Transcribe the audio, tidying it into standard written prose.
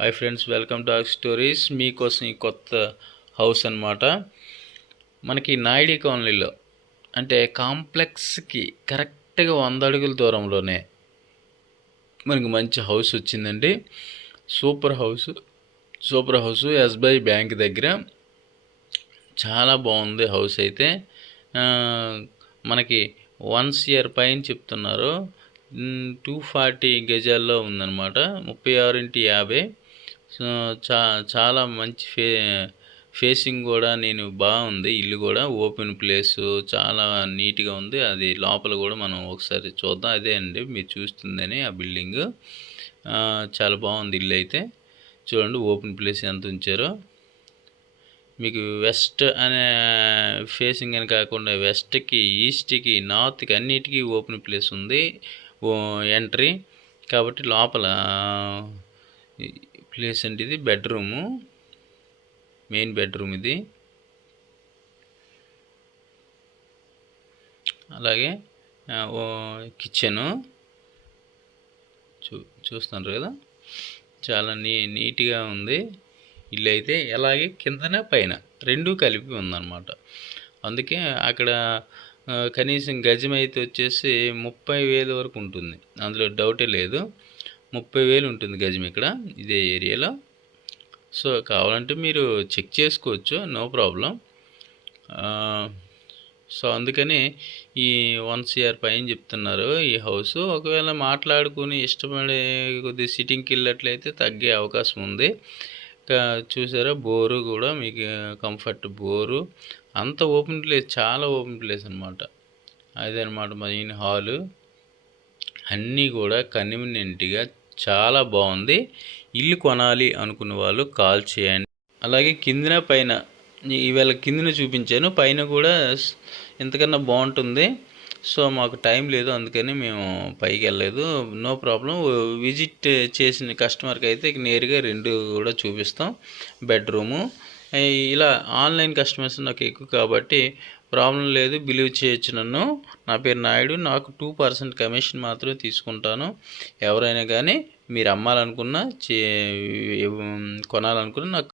Hi friends, welcome to our stories. మీకోసం ఈ కొత్త హౌస్ అన్నమాట. మనకి నాయుడి కాలనీలో అంటే కాంప్లెక్స్కి కరెక్ట్గా 100 అడుగుల దూరంలోనే మనకి మంచి హౌస్ వచ్చిందండి. సూపర్ హౌస్ ఎస్బీఐ బ్యాంక్ దగ్గర. చాలా బాగుంది హౌస్ అయితే. మనకి 1 CR పైన చెప్తున్నారు. 240 గజాల్లో ఉందన్నమాట. 36x50. సో చాలా మంచి ఫేసింగ్ కూడా బాగుంది. ఇల్లు కూడా ఓపెన్ ప్లేసు, చాలా నీట్గా ఉంది. అది లోపల కూడా మనం ఒకసారి చూద్దాం. అదే అండి మీరు చూస్తుందని ఆ బిల్డింగ్. చాలా బాగుంది ఇల్లు అయితే. చూడండి ఓపెన్ ప్లేస్ ఎంత ఉంచారో. మీకు వెస్ట్ అనే ఫేసింగ్ అని కాకుండా వెస్ట్కి, ఈస్ట్కి, నార్త్కి అన్నిటికీ ఓపెన్ ప్లేస్ ఉంది ఎంట్రీ. కాబట్టి లోపల ప్లేస్ అంటే ఇది బెడ్రూము, మెయిన్ బెడ్రూమ్ ఇది. అలాగే కిచెను చూస్తున్నారు కదా, చాలా నీట్గా ఉంది ఇల్లు అయితే. అలాగే కిందన పైన రెండూ కలిపి ఉందన్నమాట. అందుకే అక్కడ కనీసం గజం అయితే వచ్చేసి 30,000 వరకు ఉంటుంది, అందులో డౌటే లేదు. 30,000 ఉంటుంది గజం ఇక్కడ ఇదే ఏరియాలో. సో కావాలంటే మీరు చెక్ చేసుకోవచ్చు, నో ప్రాబ్లం. సో అందుకని ఈ 1 CR పైన చెప్తున్నారు ఈ హౌస్. ఒకవేళ మాట్లాడుకుని ఇష్టపడే కొద్దిగా సిట్టింగ్కి వెళ్ళినట్లయితే తగ్గే అవకాశం ఉంది. చూసారా, బోరు కూడా మీకు కంఫర్ట్ బోరు. అంత ఓపెన్ ప్లేస్, చాలా ఓపెన్ ప్లేస్ అనమాట. అదనమాట మెయిన్ హాలు. అన్నీ కూడా కన్వీనియంట్గా చాలా బాగుంది. ఇల్లు కొనాలి అనుకున్న వాళ్ళు కాల్ చేయండి. అలాగే కిందన పైన, ఈవేళ కిందన చూపించాను, పైన కూడా ఇంతకన్నా బాగుంటుంది. సో మాకు టైం లేదు, అందుకని మేము పైకి వెళ్ళలేదు. No problem. విజిట్ చేసిన కస్టమర్కి అయితే నేరుగా రెండు కూడా చూపిస్తాం. బెడ్రూము ఇలా ఆన్లైన్ కస్టమర్స్ నాకు ఎక్కువ కాబట్టి ప్రాబ్లం లేదు, బిలీవ్ చేయొచ్చు నన్ను. నా పేరు నాయుడు. నాకు 2% కమిషన్ మాత్రమే తీసుకుంటాను. ఎవరైనా కానీ మీరు అమ్మాలనుకున్నా కొనాలనుకున్నా నాకు